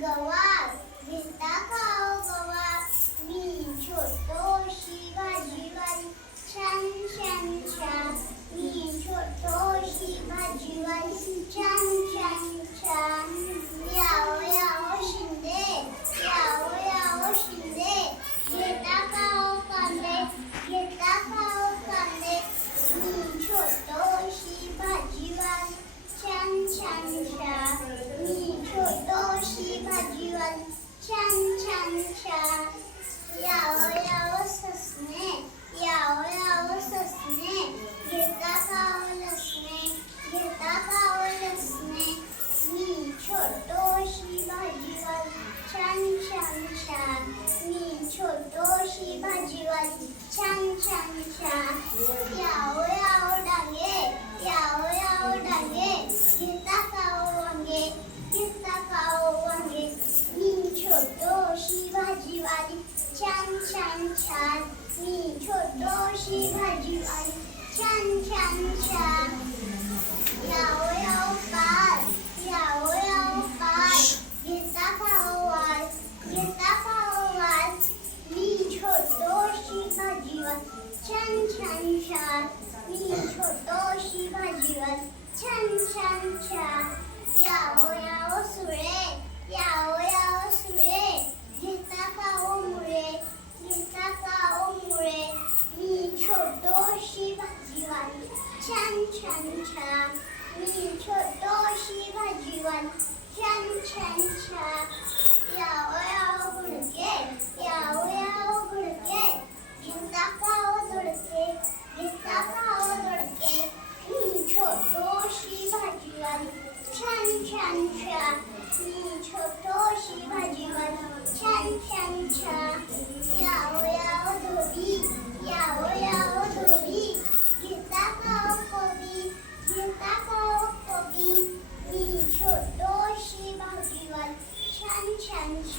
go up. आई छान छान छान मी छोटोशी भाजी आई छान छान छान याओ याओ पाय याओ याओ पाय घेता खाओ आज घेता खाओ आज मी छोटोशी भाजी आई छान छान छान मी छोटोशी भाजी आई छान छान छान छान छान। मी छोटोशी भाजीवान छान छान छान।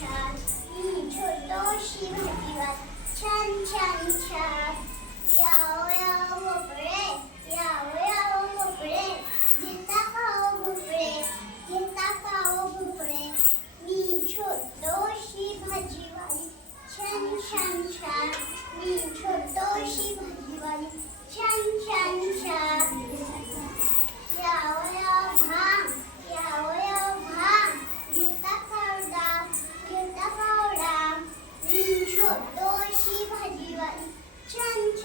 छान मी छोटो शिव दिवस छान छान छान याव याव मोकळे याव याव मोकळे घेता खाओ भोपळे घेता खाओ भोपळे मी छोटोशी भाजीवाली छान छान छान मी छोटोशी भाजीवाली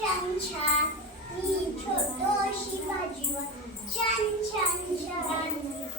छान छान. मी छोटोशी भाजीवर छान छान छान.